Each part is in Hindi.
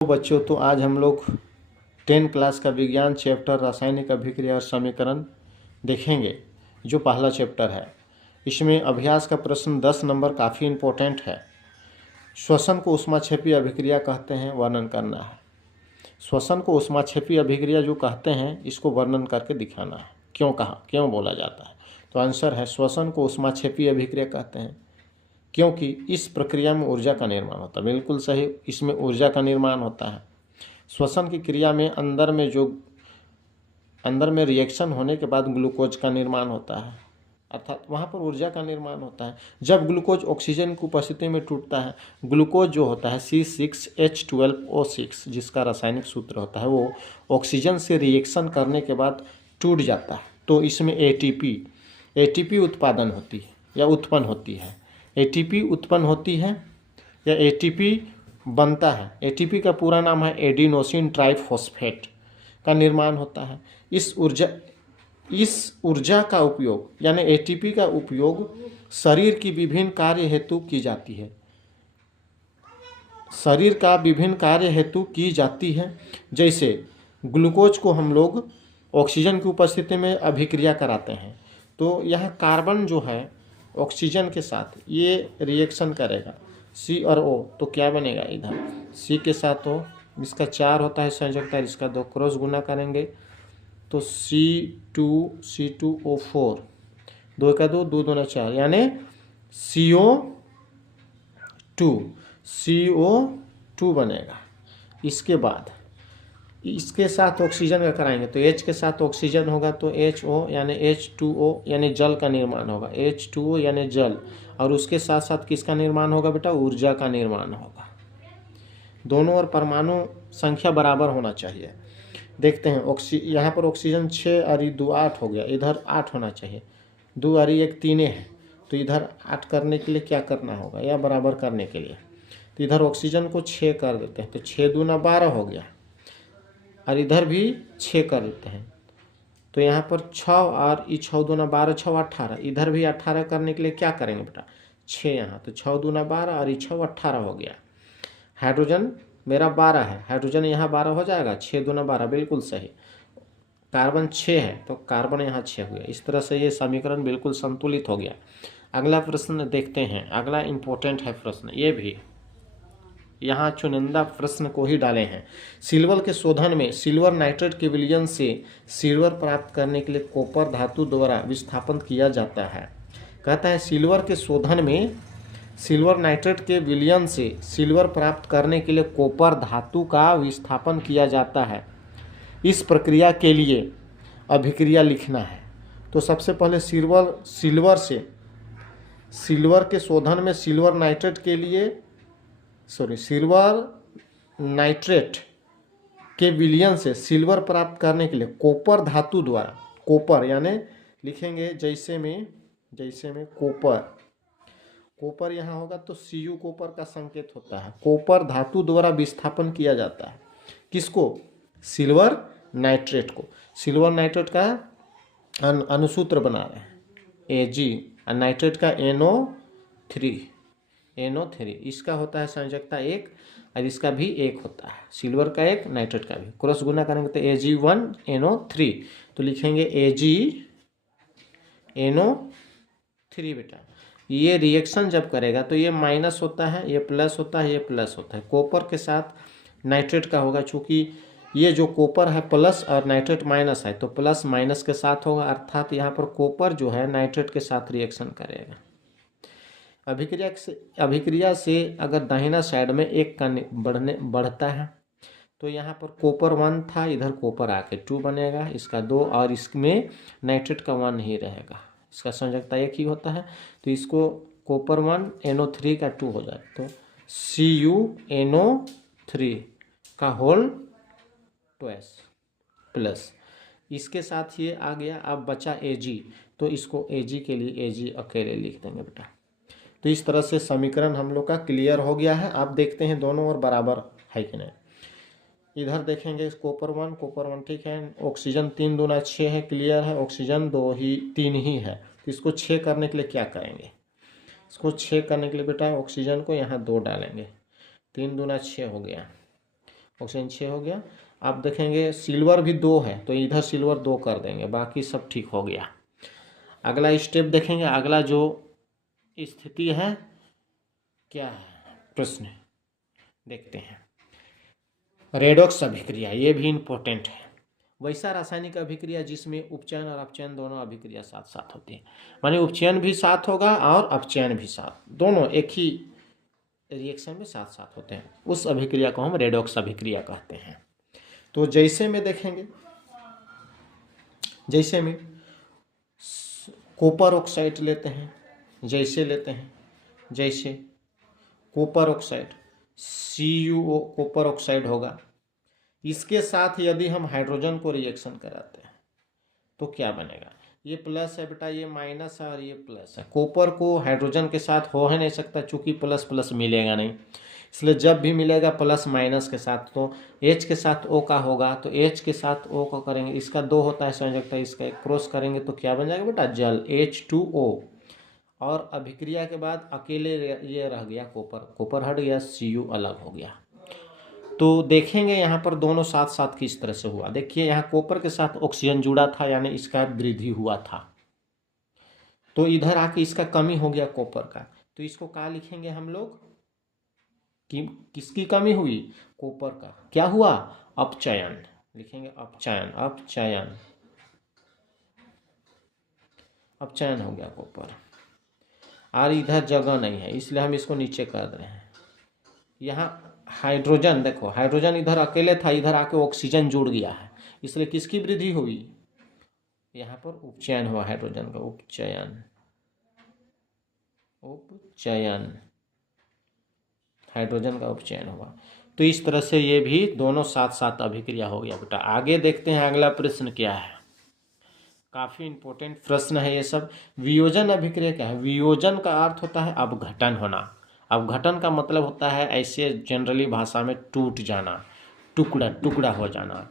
तो बच्चों, तो आज हम लोग 10 क्लास का विज्ञान चैप्टर रासायनिक अभिक्रिया और समीकरण देखेंगे। जो पहला चैप्टर है, इसमें अभ्यास का प्रश्न 10 नंबर काफ़ी इम्पोर्टेंट है। श्वसन को ऊष्माक्षेपी अभिक्रिया कहते हैं, वर्णन करना है। श्वसन को ऊष्माक्षेपी अभिक्रिया जो कहते हैं, इसको वर्णन करके दिखाना है। क्यों बोला जाता है? तो आंसर है, श्वसन को ऊष्माक्षेपी अभिक्रिया कहते हैं क्योंकि इस प्रक्रिया में ऊर्जा का निर्माण होता है। बिल्कुल सही, इसमें ऊर्जा का निर्माण होता है। श्वसन की क्रिया में अंदर में रिएक्शन होने के बाद ग्लूकोज का निर्माण होता है, अर्थात वहाँ पर ऊर्जा का निर्माण होता है। जब ग्लूकोज ऑक्सीजन की उपस्थिति में टूटता है, ग्लूकोज जो होता है C6H12O6, जिसका रासायनिक सूत्र होता है, वो ऑक्सीजन से रिएक्शन करने के बाद टूट जाता है। तो इसमें एटीपी उत्पादन होती है या उत्पन्न होती है। एटीपी उत्पन्न होती है या एटीपी बनता है। एटीपी का पूरा नाम है एडिनोसिन ट्राइफॉस्फेट का निर्माण होता है। इस ऊर्जा का उपयोग यानी एटीपी का उपयोग शरीर की विभिन्न कार्य हेतु की जाती है। शरीर का विभिन्न कार्य हेतु की जाती है। जैसे ग्लूकोज को हम लोग ऑक्सीजन की उपस्थिति में अभिक्रिया कराते हैं, तो यह कार्बन जो है ऑक्सीजन के साथ ये रिएक्शन करेगा, C और O, तो क्या बनेगा? इधर C के साथ O, इसका 4 होता है संयोजकता, इसका 2 क्रॉस गुना करेंगे तो C2O4, 2 का 2, 2 दूना 4, यानी CO2 बनेगा। इसके बाद इसके साथ ऑक्सीजन का कराएंगे तो H के साथ ऑक्सीजन होगा तो HO यानी H2O यानी जल का निर्माण होगा। H2O यानी जल, और उसके साथ साथ किसका निर्माण होगा बेटा? ऊर्जा का निर्माण होगा। दोनों और परमाणु संख्या बराबर होना चाहिए। देखते हैं, यहाँ पर ऑक्सीजन 6 और 2 8 हो गया, इधर 8 होना चाहिए। 2 और 1 3 है, तो इधर 8 करने के लिए क्या करना होगा, या बराबर करने के लिए तो इधर ऑक्सीजन को 6 कर देते हैं, तो 6 दूना 12 हो गया, और इधर भी 6 कर देते हैं, तो यहाँ पर 6 और 6 दूना 12, 6 18, इधर भी 18 करने के लिए क्या करेंगे बेटा? 6 यहाँ, तो 6 दूना 12 और 6 18 हो गया। हाइड्रोजन मेरा 12 है, हाइड्रोजन यहाँ 12 हो जाएगा, 6 दूना 12, बिल्कुल सही। कार्बन 6 है तो कार्बन यहाँ 6 हो गया। इस तरह से ये समीकरण बिल्कुल संतुलित हो गया। अगला प्रश्न देखते हैं। अगला इम्पोर्टेंट है प्रश्न, ये भी यहाँ चुनिंदा प्रश्न को ही डाले हैं। सिल्वर के शोधन में सिल्वर नाइट्रेट के विलयन से सिल्वर प्राप्त करने के लिए कॉपर धातु द्वारा विस्थापन किया जाता है। कहता है, सिल्वर के शोधन में सिल्वर नाइट्रेट के विलयन से सिल्वर प्राप्त करने के लिए कॉपर धातु का विस्थापन किया जाता है। इस प्रक्रिया के लिए अभिक्रिया लिखना है। तो सबसे पहले सिल्वर के शोधन में सिल्वर नाइट्रेट के विलयन से सिल्वर प्राप्त करने के लिए कॉपर धातु द्वारा, कॉपर यानी लिखेंगे जैसे में कॉपर यहाँ होगा तो Cu कॉपर का संकेत होता है। कॉपर धातु द्वारा विस्थापन किया जाता है। किसको? सिल्वर नाइट्रेट को। सिल्वर नाइट्रेट का अनुसूत्र बना रहे हैं Ag, और नाइट्रेट का NO3, इसका होता है संयोजकता 1 और इसका भी 1 होता है। सिल्वर का 1, नाइट्रेट का भी, क्रॉस गुना करेंगे तो Ag1NO3, तो लिखेंगे AgNO3 बेटा। ये रिएक्शन जब करेगा तो ये माइनस होता है, ये प्लस होता है, ये प्लस होता है। कॉपर के साथ नाइट्रेट का होगा, चूँकि ये जो कॉपर है प्लस और नाइट्रेट माइनस है, तो प्लस माइनस के साथ होगा, अर्थात यहाँ पर कॉपर जो है नाइट्रेट के साथ रिएक्शन करेगा। अभिक्रिया से अगर दाहिना साइड में 1 का बढ़ता है तो यहाँ पर कॉपर 1 था, इधर कॉपर आके 2 बनेगा, इसका 2, और इसमें नाइट्रेट का 1 ही रहेगा, इसका संयोजकता 1 ही होता है। तो इसको कॉपर 1 NO3 का 2 हो जाए तो CuNO3 का होल ट्वाइस प्लस, इसके साथ ये आ गया। अब बचा Ag, तो इसको Ag के लिए Ag अकेले लिख देंगे बेटा। तो इस तरह से समीकरण हम लोग का क्लियर हो गया है। आप देखते हैं दोनों और बराबर है कि नहीं। इधर देखेंगे कॉपर 1 ठीक है, ऑक्सीजन 3 दूना 6 है, क्लियर है। ऑक्सीजन 3 ही है, तो इसको 6 करने के लिए क्या करेंगे? इसको 6 करने के लिए बेटा ऑक्सीजन को यहाँ 2 डालेंगे, 3 दूना 6 हो गया, ऑक्सीजन 6 हो गया। आप देखेंगे सिल्वर भी 2 है तो इधर सिल्वर 2 कर देंगे, बाकी सब ठीक हो गया। अगला स्टेप देखेंगे, अगला जो स्थिति है क्या है, प्रश्न देखते हैं। रेडॉक्स अभिक्रिया, ये भी इम्पोर्टेंट है। वैसा रासायनिक अभिक्रिया जिसमें उपचयन और अपचयन दोनों अभिक्रिया साथ साथ होती है, माने उपचयन भी साथ होगा और अपचयन भी साथ, दोनों एक ही रिएक्शन में साथ साथ होते हैं, उस अभिक्रिया को हम रेडॉक्स अभिक्रिया कहते हैं। तो जैसे में देखेंगे, जैसे में कॉपर ऑक्साइड लेते हैं, जैसे लेते हैं, जैसे copper oxide CuO copper oxide होगा, इसके साथ यदि हम हाइड्रोजन को रिएक्शन कराते हैं तो क्या बनेगा, ये प्लस है बेटा, ये माइनस है और ये प्लस है। कॉपर को हाइड्रोजन के साथ हो ही नहीं सकता चूंकि प्लस प्लस मिलेगा नहीं, इसलिए जब भी मिलेगा प्लस माइनस के साथ, तो H के साथ O का होगा, तो H के साथ O को करेंगे, इसका 2 होता है संयोजकता, इसका एक क्रॉस करेंगे तो क्या बन जाएगा बेटा, जल H2O। और अभिक्रिया के बाद अकेले ये रह गया कॉपर, कॉपर हट गया, Cu अलग हो गया। तो देखेंगे यहाँ पर दोनों साथ साथ किस तरह से हुआ। देखिए यहाँ कॉपर के साथ ऑक्सीजन जुड़ा था यानी इसका वृद्धि हुआ था, तो इधर आके इसका कमी हो गया कॉपर का, तो इसको क्या लिखेंगे हम लोग कि किसकी कमी हुई, कॉपर का क्या हुआ, अपचयन लिखेंगे, अपचयन, अपचयन, अपचयन हो गया कॉपर। और इधर जगह नहीं है इसलिए हम इसको नीचे कर रहे हैं। यहाँ हाइड्रोजन देखो, हाइड्रोजन इधर अकेले था, इधर आके ऑक्सीजन जुड़ गया है, इसलिए किसकी वृद्धि हुई, यहाँ पर उपचयन हुआ हाइड्रोजन का, उपचयन, उपचयन, हाइड्रोजन का उपचयन हुआ। तो इस तरह से ये भी दोनों साथ साथ अभिक्रिया हो गया बेटा। आगे देखते हैं अगला प्रश्न क्या है, काफी इंपॉर्टेंट प्रश्न है ये सब। वियोजन अभिक्रिया क्या है, वियोजन का अर्थ होता है अपघटन होना। अपघटन का मतलब होता है ऐसे जनरली भाषा में टूट जाना, टुकड़ा टुकड़ा हो जाना,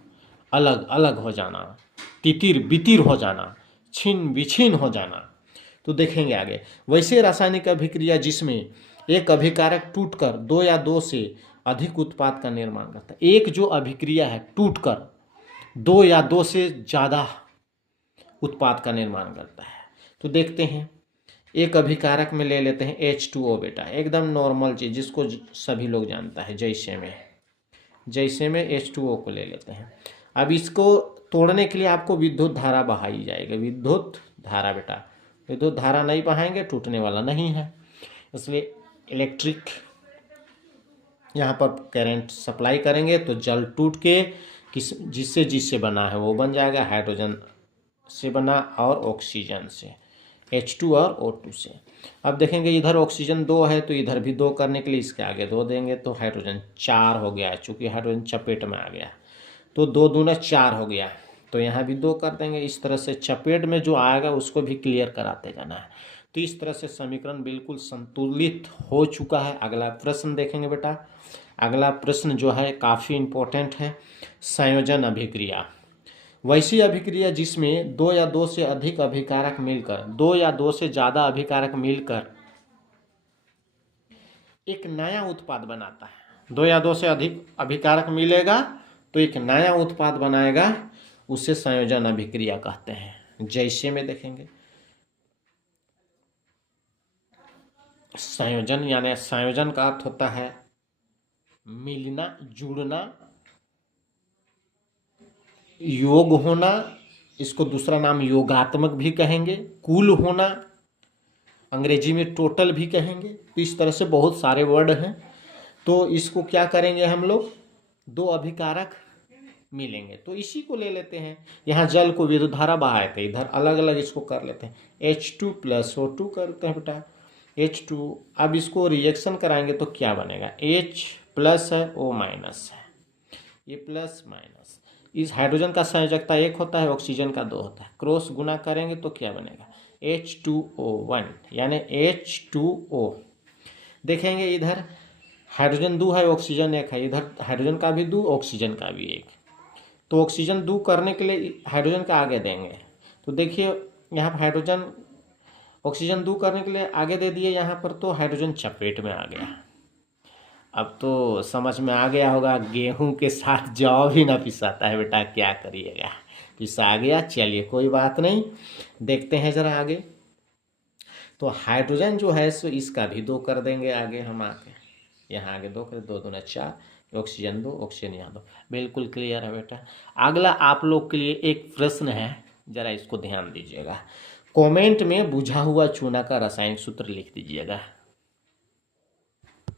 अलग अलग हो जाना, तितिर बितिर हो जाना, छिन्न विछिन्न हो जाना। तो देखेंगे आगे, वैसे रासायनिक अभिक्रिया जिसमें एक अभिकारक टूटकर 2 या 2 से अधिक उत्पाद का निर्माण करता है। एक जो अभिक्रिया है टूटकर 2 या 2 से ज़्यादा उत्पाद का निर्माण करता है। तो देखते हैं, एक अभिकारक में ले लेते हैं H2O बेटा, एकदम नॉर्मल चीज़ जिसको सभी लोग जानता है, जैसे में H2O को ले लेते हैं। अब इसको तोड़ने के लिए आपको विद्युत धारा बहाई जाएगी, विद्युत धारा बेटा, विद्युत धारा नहीं बहाएंगे टूटने वाला नहीं है, इसलिए इलेक्ट्रिक यहाँ पर करंट सप्लाई करेंगे तो जल टूट के जिससे बना है वो बन जाएगा, हाइड्रोजन से बना और ऑक्सीजन से, H2 और O2 से। अब देखेंगे इधर ऑक्सीजन 2 है तो इधर भी 2 करने के लिए इसके आगे 2 देंगे तो हाइड्रोजन 4 हो गया, चूँकि हाइड्रोजन चपेट में आ गया तो 2 दूना 4 हो गया, तो यहाँ भी 2 कर देंगे। इस तरह से चपेट में जो आएगा उसको भी क्लियर कराते जाना है। तो इस तरह से समीकरण बिल्कुल संतुलित हो चुका है। अगला प्रश्न देखेंगे बेटा, अगला प्रश्न जो है काफ़ी इम्पोर्टेंट है, संयोजन अभिक्रिया। वैसी अभिक्रिया जिसमें 2 या 2 से अधिक अभिकारक मिलकर, 2 या 2 से ज़्यादा अभिकारक मिलकर एक नया उत्पाद बनाता है। 2 या 2 से अधिक अभिकारक मिलेगा तो एक नया उत्पाद बनाएगा, उसे संयोजन अभिक्रिया कहते हैं। जैसे में देखेंगे, संयोजन यानी संयोजन का अर्थ होता है मिलना, जुड़ना, योग होना, इसको दूसरा नाम योगात्मक भी कहेंगे, कुल होना, अंग्रेजी में टोटल भी कहेंगे। तो इस तरह से बहुत सारे वर्ड हैं। तो इसको क्या करेंगे हम लोग, 2 अभिकारक मिलेंगे तो इसी को ले लेते हैं। यहाँ जल को विद्युत धारा बहाए थे, इधर अलग अलग इसको कर लेते हैं, H2 + O2 करते हैं बेटा, H2। अब इसको रिएक्शन कराएंगे तो क्या बनेगा, H+ है, O- है, ये प्लस माइनस। इस हाइड्रोजन का संयोजकता 1 होता है, ऑक्सीजन का 2 होता है, क्रॉस गुना करेंगे तो क्या बनेगा, H2O1 यानी H2O। देखेंगे इधर हाइड्रोजन 2 है, ऑक्सीजन 1 है, इधर हाइड्रोजन का भी 2, ऑक्सीजन का भी 1, तो ऑक्सीजन 2 करने के लिए हाइड्रोजन का आगे देंगे। तो देखिए यहाँ पर हाइड्रोजन ऑक्सीजन 2 करने के लिए आगे दे दिए यहाँ पर, तो हाइड्रोजन चपेट में आ गया। अब तो समझ में आ गया होगा, गेहूं के साथ जौ भी ना पिसाता है बेटा, क्या करिएगा। पिसा गया, चलिए कोई बात नहीं। देखते हैं जरा आगे। तो हाइड्रोजन जो है सो इसका भी 2 कर देंगे आगे हम आके, यहाँ आगे 2 कर, 2 दूना 4, ऑक्सीजन 2, ऑक्सीजन यहाँ 2। बिल्कुल क्लियर है बेटा। अगला आप लोग के लिए एक प्रश्न है, जरा इसको ध्यान दीजिएगा। कमेंट में बुझा हुआ चूना का रासायनिक सूत्र लिख दीजिएगा।